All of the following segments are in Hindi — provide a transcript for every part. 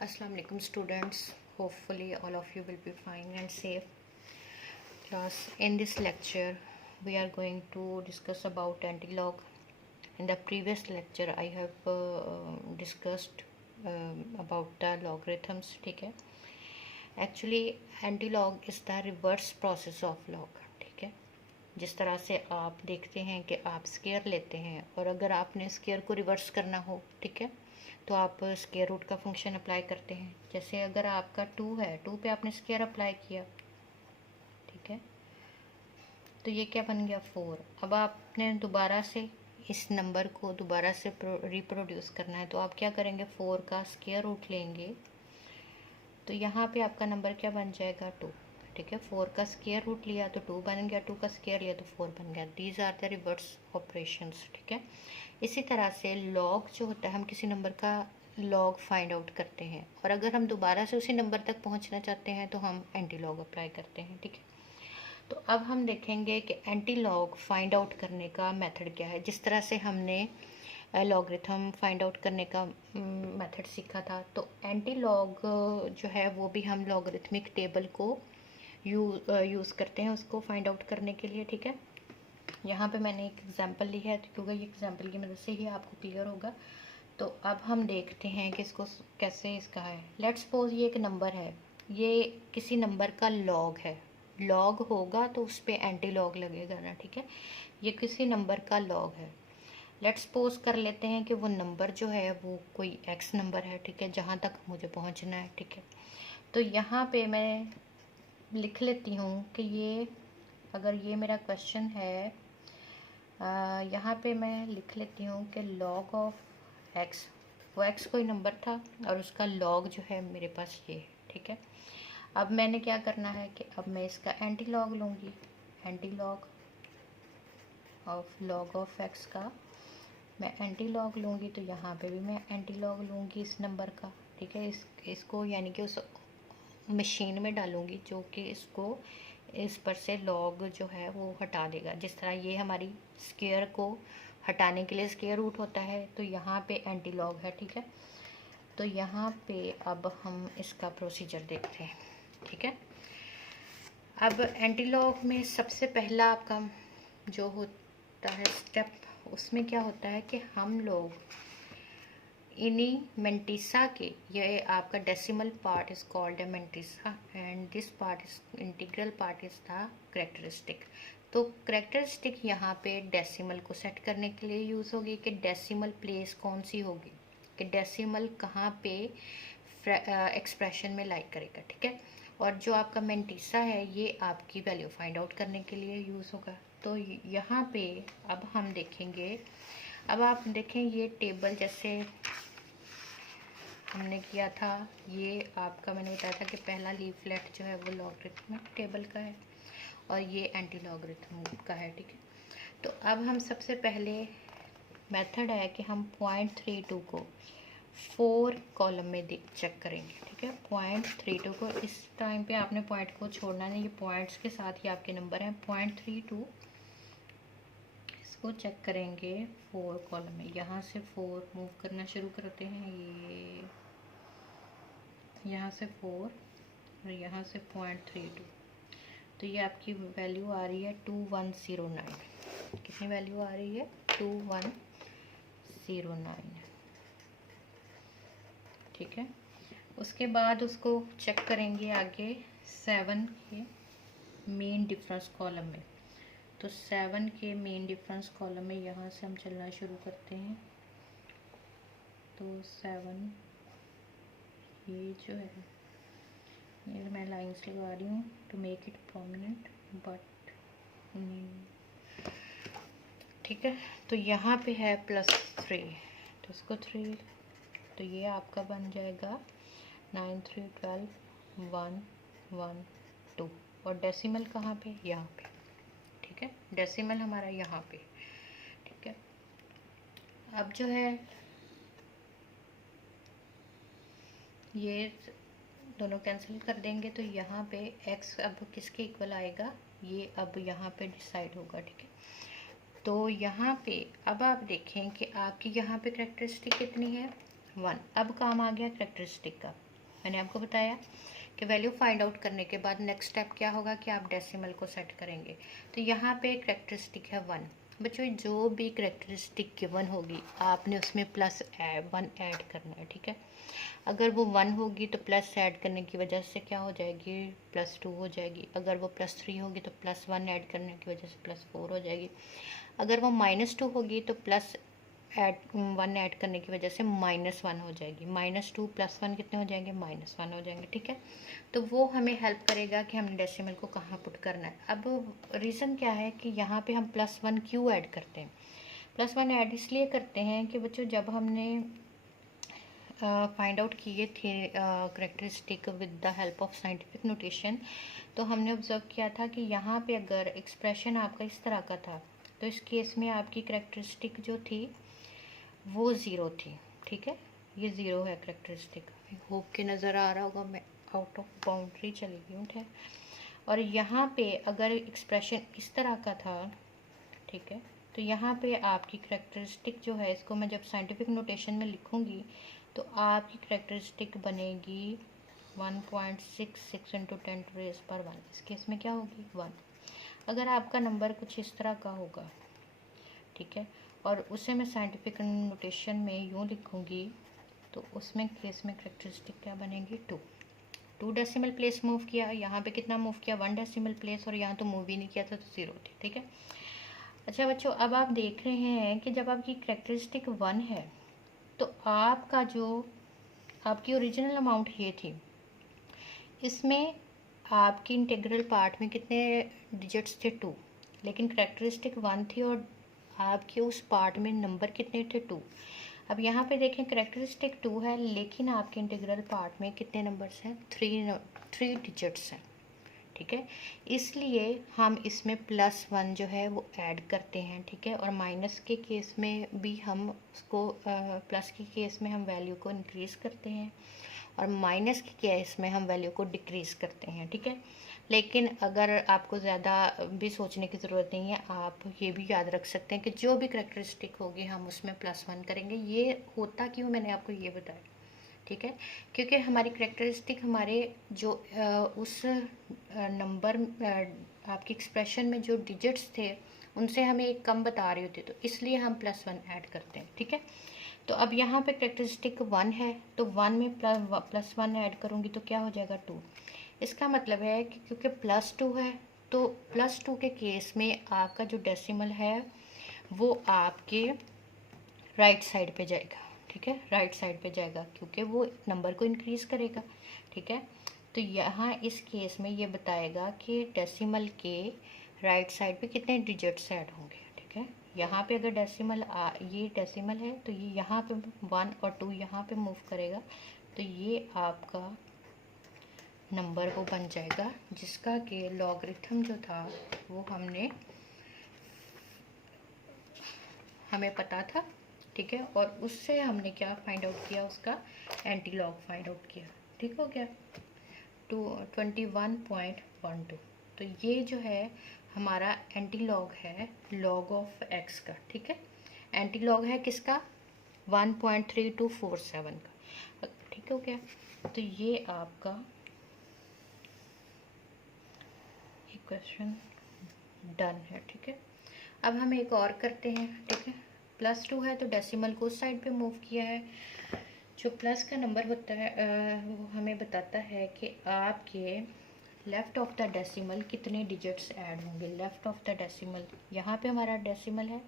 Assalamu alaikum students. Hopefully all of you will be fine and safe. Class, in this lecture we are going to discuss about antilog. In the previous lecture I have discussed about the logarithms. ठीक है. Actually antilog is the reverse process of log. ठीक है. जिस तरह से आप देखते हैं कि आप स्केयर लेते हैं और अगर आपने स्केयर को रिवर्स करना हो, ठीक है, तो आप स्केयर रूट का फंक्शन अप्लाई करते हैं। जैसे अगर आपका 2 है, 2 पे आपने स्केयर अप्लाई किया, ठीक है, तो ये क्या बन गया 4। अब आपने दोबारा से इस नंबर को दोबारा से रिप्रोड्यूस करना है, तो आप क्या करेंगे, 4 का स्केयर रूट लेंगे, तो यहाँ पे आपका नंबर क्या बन जाएगा 2। ठीक है, 4 का स्केयर रूट लिया तो 2 बन गया, 2 का स्केयर लिया तो 4 बन गया। These are the reverse operations. ठीक है, इसी तरह से लॉग जो होता है, हम किसी नंबर का लॉग फाइंड आउट करते हैं और अगर हम दोबारा से उसी नंबर तक पहुंचना चाहते हैं तो हम एंटी लॉग अप्लाई करते हैं। ठीक है, तो अब हम देखेंगे कि एंटी लॉग फाइंड आउट करने का मेथड क्या है। जिस तरह से हमने लॉगरिथम फाइंड आउट करने का मेथड सीखा था, तो एंटी लॉग जो है वो भी हम लॉगरिथमिक टेबल को यूज़ करते हैं उसको फाइंड आउट करने के लिए। ठीक है, यहाँ पे मैंने एक एग्जांपल ली है क्योंकि ये एग्जांपल की मदद से ही आपको क्लियर होगा। तो अब हम देखते हैं कि इसको कैसे इसका है। लेट्स सपोज ये एक नंबर है, ये किसी नंबर का लॉग है। लॉग होगा तो उस पर एंटी लॉग लगेगा ना। ठीक है, ये किसी नंबर का लॉग है। लेट्स सपोज कर लेते हैं कि वो नंबर जो है वो कोई एक्स नंबर है। ठीक है, जहाँ तक मुझे पहुँचना है। ठीक है, तो यहाँ पे मैं लिख लेती हूँ कि ये, अगर ये मेरा क्वेश्चन है, यहाँ पे मैं लिख लेती हूँ कि लॉग ऑफ एक्स, वो एक्स कोई नंबर था और उसका लॉग जो है मेरे पास ये है। ठीक है, अब मैंने क्या करना है कि अब मैं इसका एंटी लॉग लूँगी। एंटी लॉग ऑफ एक्स का मैं एंटी लॉग लूँगी, तो यहाँ पे भी मैं एंटी लॉग लूँगी इस नंबर का। ठीक है, इसको यानी कि उस मशीन में डालूँगी जो कि इसको इस पर से लॉग जो है वो हटा देगा। जिस तरह ये हमारी स्केयर को हटाने के लिए स्केयर रूट होता है, तो यहाँ पे एंटी लॉग है। ठीक है, तो यहाँ पे अब हम इसका प्रोसीजर देखते हैं। ठीक है, अब एंटी लॉग में सबसे पहला आपका जो होता है स्टेप, उसमें क्या होता है कि हम लोग इन्हीं मेंटिसा के, ये आपका decimal part is called a mantissa and this part is integral part is the characteristic. तो करेक्टरिस्टिक यहाँ पे डेसिमल को सेट करने के लिए यूज़ होगी कि डेसिमल प्लेस कौन सी होगी, कि डेसिमल कहाँ पे एक्सप्रेशन में लाइक करेगा। ठीक है, और जो आपका मेंटिसा है ये आपकी वैल्यू फाइंड आउट करने के लिए यूज़ होगा। तो यहाँ पे अब हम देखेंगे, अब आप देखें ये टेबल जैसे हमने किया था, ये आपका मैंने बताया था कि पहला लीफलेट जो है वो लॉगरिथमिक टेबल का है और ये एंटी लॉगरिथम का है। ठीक है, तो अब हम सबसे पहले मेथड है कि हम 0.32 को 4 कॉलम में चेक करेंगे। ठीक है, 0.32 को इस टाइम पे आपने पॉइंट को छोड़ना नहीं, ये पॉइंट्स के साथ ही आपके नंबर हैं। 0.32 इसको चेक करेंगे 4 कॉलम में। यहाँ से 4 मूव करना शुरू करते हैं, ये यहाँ से 4 और यहाँ से 0.32, तो ये आपकी वैल्यू आ रही है 2109। कितनी वैल्यू आ रही है, 2109। ठीक है, उसके बाद उसको चेक करेंगे आगे 7 के मेन डिफरेंस कॉलम में। तो 7 के मेन डिफरेंस कॉलम में यहाँ से हम चलना शुरू करते हैं। तो 7 ये जो है, ये मैं लाइंस लगा रही हूँ to make it prominent but ठीक है, तो यहाँ पे है +3, तो इसको 3, तो ये आपका बन जाएगा 9 3 12 1 1 2 और डेसिमल कहाँ पे, यहाँ पे। ठीक है, डेसिमल हमारा यहाँ पे। ठीक है, अब जो है ये दोनों कैंसिल कर देंगे, तो यहाँ पे x अब किसके इक्वल आएगा, ये अब यहाँ पे डिसाइड होगा। ठीक है, तो यहाँ पे अब आप देखें कि आपकी यहाँ पे करेक्टरिस्टिक कितनी है, 1। अब काम आ गया करेक्टरिस्टिक का। मैंने आपको बताया कि वैल्यू फाइंड आउट करने के बाद नेक्स्ट स्टेप क्या होगा कि आप डेसिमल को सेट करेंगे। तो यहाँ पे करेक्टरिस्टिक है 1। बच्चों जो भी करेक्टरिस्टिक गिवन होगी आपने उसमें प्लस 1 ऐड करना है, ठीक है। अगर वो 1 होगी तो प्लस ऐड करने की वजह से क्या हो जाएगी, +2 हो जाएगी। अगर वो +3 होगी तो +1 ऐड करने की वजह से +4 हो जाएगी। अगर वो -2 होगी तो +1 ऐड करने की वजह से -1 हो जाएगी। -2 + 1 कितने हो जाएंगे, -1 हो जाएंगे, ठीक है। तो वो हमें हेल्प करेगा कि हमने डेसिमल को कहाँ पुट करना है। अब रीज़न क्या है कि यहाँ पे हम +1 क्यों ऐड करते हैं। +1 ऐड इसलिए करते हैं कि बच्चों जब हमने फाइंड आउट किए थे characteristic with the help of scientific notation, तो हमने ऑब्जर्व किया था कि यहाँ पे अगर एक्सप्रेशन आपका इस तरह का था तो इस केस में आपकी करेक्टरिस्टिक जो थी वो 0 थी, ठीक है। ये 0 है करेक्टरिस्टिक। होप के नज़र आ रहा होगा, मैं आउट ऑफ बाउंड्री चली गई हूँ, ठीक। और यहाँ पे अगर एक्सप्रेशन इस तरह का था, ठीक है, तो यहाँ पे आपकी करेक्टरिस्टिक जो है, इसको मैं जब साइंटिफिक नोटेशन में लिखूँगी तो आपकी करेक्टरिस्टिक बनेगी 1.66 × 10⁻⁴ इस केस में क्या होगी 1। अगर आपका नंबर कुछ इस तरह का होगा, ठीक है, और उसे मैं साइंटिफिक नोटेशन में यूँ लिखूँगी तो उसमें केस में करेक्टरिस्टिक क्या बनेगी 2 डेसिमल प्लेस मूव किया। यहाँ पे कितना मूव किया 1 डेसिमल प्लेस, और यहाँ तो मूव ही नहीं किया था तो 0 थी, ठीक है। अच्छा बच्चों, अब आप देख रहे हैं कि जब आपकी करेक्टरिस्टिक 1 है तो आपका जो आपकी ओरिजिनल अमाउंट ये थी, इसमें आपकी इंटीग्रल पार्ट में कितने डिजिट्स थे 2, लेकिन करेक्टरिस्टिक 1 थी और आपके उस पार्ट में नंबर कितने थे 2। अब यहाँ पे देखें करेक्टरिस्टिक 2 है लेकिन आपके इंटीग्रल पार्ट में कितने नंबर्स हैं, 3 डिजिट्स हैं, ठीक है। इसलिए हम इसमें +1 जो है वो ऐड करते हैं, ठीक है। और माइनस के केस में भी हम उसको प्लस के केस में हम वैल्यू को इंक्रीज़ करते हैं और माइनस के केस में हम वैल्यू को डिक्रीज़ करते हैं, ठीक है। लेकिन अगर आपको ज़्यादा भी सोचने की ज़रूरत नहीं है, आप ये भी याद रख सकते हैं कि जो भी करेक्टरिस्टिक होगी हम उसमें +1 करेंगे। ये होता क्यों, मैंने आपको ये बताया, ठीक है, क्योंकि हमारी करेक्टरिस्टिक हमारे जो उस नंबर आपके एक्सप्रेशन में जो डिजिट्स थे उनसे हमें एक कम बता रही होती, तो इसलिए हम +1 ऐड करते हैं, ठीक है। तो अब यहाँ पे करेक्टरिस्टिक 1 है तो 1 में +1 ऐड करूँगी तो क्या हो जाएगा 2। इसका मतलब है कि क्योंकि +2 है तो +2 के केस में आपका जो डेसिमल है वो आपके राइट साइड पे जाएगा, ठीक है, राइट साइड पे जाएगा क्योंकि वो नंबर को इंक्रीज़ करेगा, ठीक है। तो यहाँ इस केस में ये बताएगा कि डेसिमल के राइट साइड पे कितने डिजिट्स ऐड होंगे, ठीक है। यहाँ पे अगर डेसिमल ये डेसिमल है तो ये यहाँ पे 1 और 2 यहाँ पे मूव करेगा तो ये आपका नंबर वो बन जाएगा जिसका कि लॉगरिथम जो था वो हमें पता था, ठीक है। और उससे हमने क्या फाइंड आउट किया, उसका एंटी लॉग फाइंड आउट किया, ठीक हो गया 21.12। तो ये जो है हमारा एंटी लॉग है लॉग ऑफ एक्स का, ठीक है। एंटी लॉग है किसका 1.3247 का, ठीक हो गया। तो ये आपका इक्वेशन डन है, ठीक है। अब हम एक और करते हैं, ठीक है। +2 है तो डेसिमल को उस साइड पे मूव किया है। जो प्लस का नंबर होता है वो हमें बताता है कि आपके लेफ़्ट ऑफ द डेसिमल कितने डिजिट्स ऐड होंगे। लेफ़्ट ऑफ द डेसिमल यहाँ पे हमारा डेसिमल है,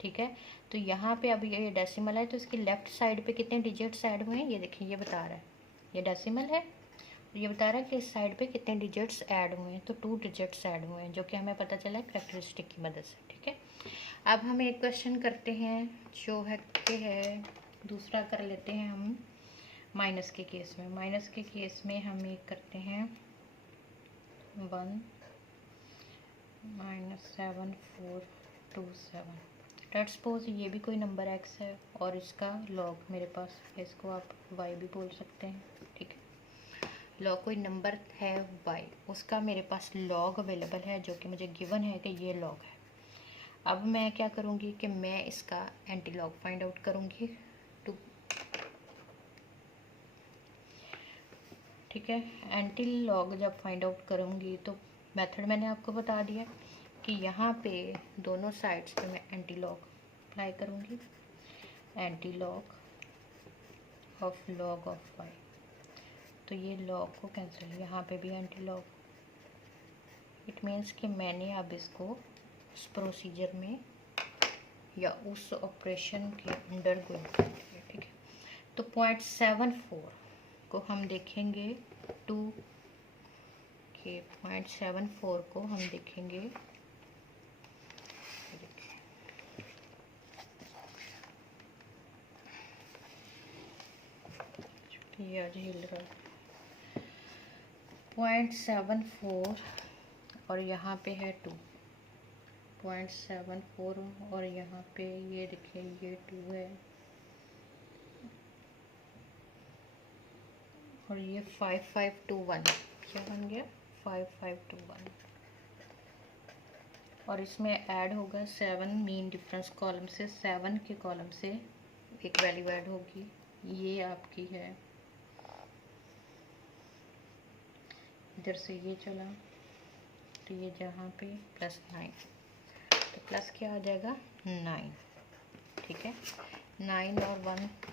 ठीक है। तो यहाँ पे अब ये डेसिमल है तो इसकी लेफ़्ट साइड पे कितने डिजिट्स ऐड हुए हैं, ये देखिए ये बता रहा है, ये डेसिमल है, ये बता रहा है कि इस साइड पे कितने डिजिट्स ऐड हुए हैं, तो 2 डिजिट्स ऐड हुए हैं जो कि हमें पता चला है करेक्टरिस्टिक की मदद से, ठीक है। अब हम एक क्वेश्चन करते हैं जो है कि दूसरा कर लेते हैं हम माइनस के केस में। माइनस के केस में हम एक करते हैं 1 -7427। लेट्स सपोज ये भी कोई नंबर x है और इसका लॉग मेरे पास है, इसको आप y भी बोल सकते हैं, ठीक है। लॉग कोई नंबर है y, उसका मेरे पास लॉग अवेलेबल है जो कि मुझे गिवन है कि ये लॉग है। अब मैं क्या करूँगी कि मैं इसका एंटी लॉग फाइंड आउट करूँगी। ठीक है। एंटी लॉग जब फाइंड आउट करूँगी तो मेथड मैंने आपको बता दिया कि यहाँ पे दोनों साइड्स पे मैं एंटी लॉग अप्लाई करूँगी। Anti log of log of Y, तो ये लॉग को कैंसिल, यहाँ पे भी एंटी लॉग। इट मीन्स कि मैंने अब इसको उस प्रोसीजर में या उस ऑपरेशन के अंडर गोइंग कर दिया। ठीक है, तो 0.74 को हम देखेंगे 2 के 0.74 को हम देखेंगे, ये आज हिल रहा है 0.74 और यहाँ पे है 2.74 और यहाँ पे ये देखिए ये 2 है और ये 5521, क्या बन गया 5521 और इसमें ऐड होगा 7 मीन डिफरेंस कॉलम से, 7 के कॉलम से एक वैल्यू ऐड होगी, ये आपकी है, इधर से ये चला तो ये जहाँ पे +9, तो प्लस क्या आ जाएगा 9। ठीक है, 9 और 1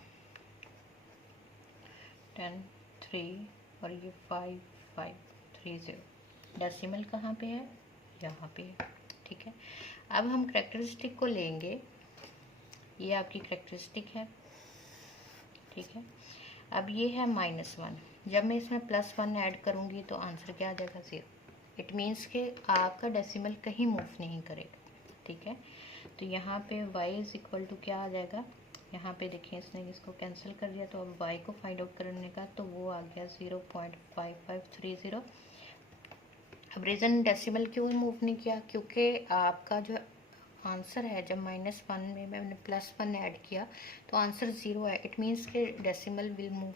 10 3 और ये 5530। डेसिमल कहाँ पे है, यहाँ पे। ठीक है, अब हम करेक्टरिस्टिक को लेंगे, ये आपकी करेक्टरिस्टिक है। ठीक है, अब ये है -1, जब मैं इसमें +1 ऐड करूँगी तो आंसर क्या आ जाएगा 0। इट मीन्स कि आपका डेसिमल कहीं मूव नहीं करेगा। ठीक है, तो यहाँ पे y इज इक्वल टू क्या आ जाएगा, यहाँ पे देखिए इसने इसको कैंसिल कर दिया, तो अब y को फाइंड आउट करने का तो वो आ गया 0.5530। अब रीज़न डेसिमल क्यों मूव नहीं किया, क्योंकि आपका जो आंसर है जब -1 में मैंने +1 ऐड किया तो आंसर 0 है। इट मीन्स के डेसिमल विल मूव।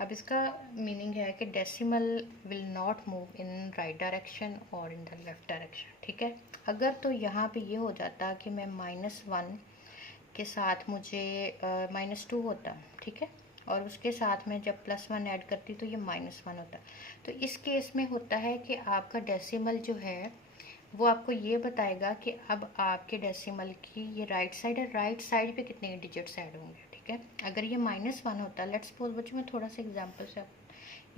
अब इसका मीनिंग है कि decimal will not move in right direction और इन द लेफ्ट डायरेक्शन। ठीक है, अगर तो यहाँ पे ये हो जाता कि मैं -1 के साथ मुझे -2 होता। ठीक है, और उसके साथ में जब +1 ऐड करती तो ये -1 होता। तो इस केस में होता है कि आपका डेसिमल जो है वो आपको ये बताएगा कि अब आपके डेसिमल की ये राइट साइड है, राइट साइड पे कितने डिजिट्स ऐड होंगे। ठीक है, अगर ये -1 होता, लेट्स सपोज बच्चों मैं थोड़ा सा एग्जांपल से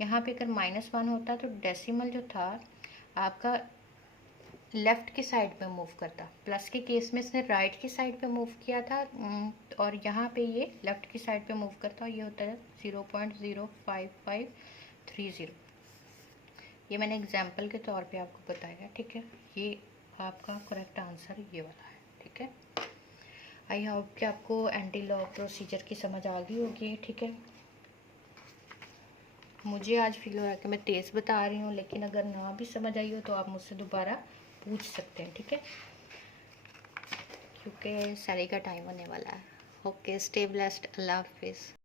यहाँ पे अगर -1 होता तो डेसिमल जो था आपका लेफ़्ट की साइड पे मूव करता। प्लस के केस में इसने राइट की साइड पे मूव किया था और यहाँ पे ये लेफ़्ट की साइड पे मूव करता और ये होता है 0.05530। ये मैंने एग्जाम्पल के तौर पे आपको बताया। ठीक है, ये आपका करेक्ट आंसर ये वाला है। ठीक है, आई होप कि आपको एंटी लॉग प्रोसीजर की समझ आ गई होगी। ठीक है, मुझे आज फील हो रहा है कि मैं तेज़ बता रही हूँ, लेकिन अगर ना भी समझ आई हो तो आप मुझसे दोबारा पूछ सकते हैं। ठीक है, क्योंकि सैली का टाइम होने वाला है। ओके, स्टे ब्लेस्ड, अल्लाह हाफिज़।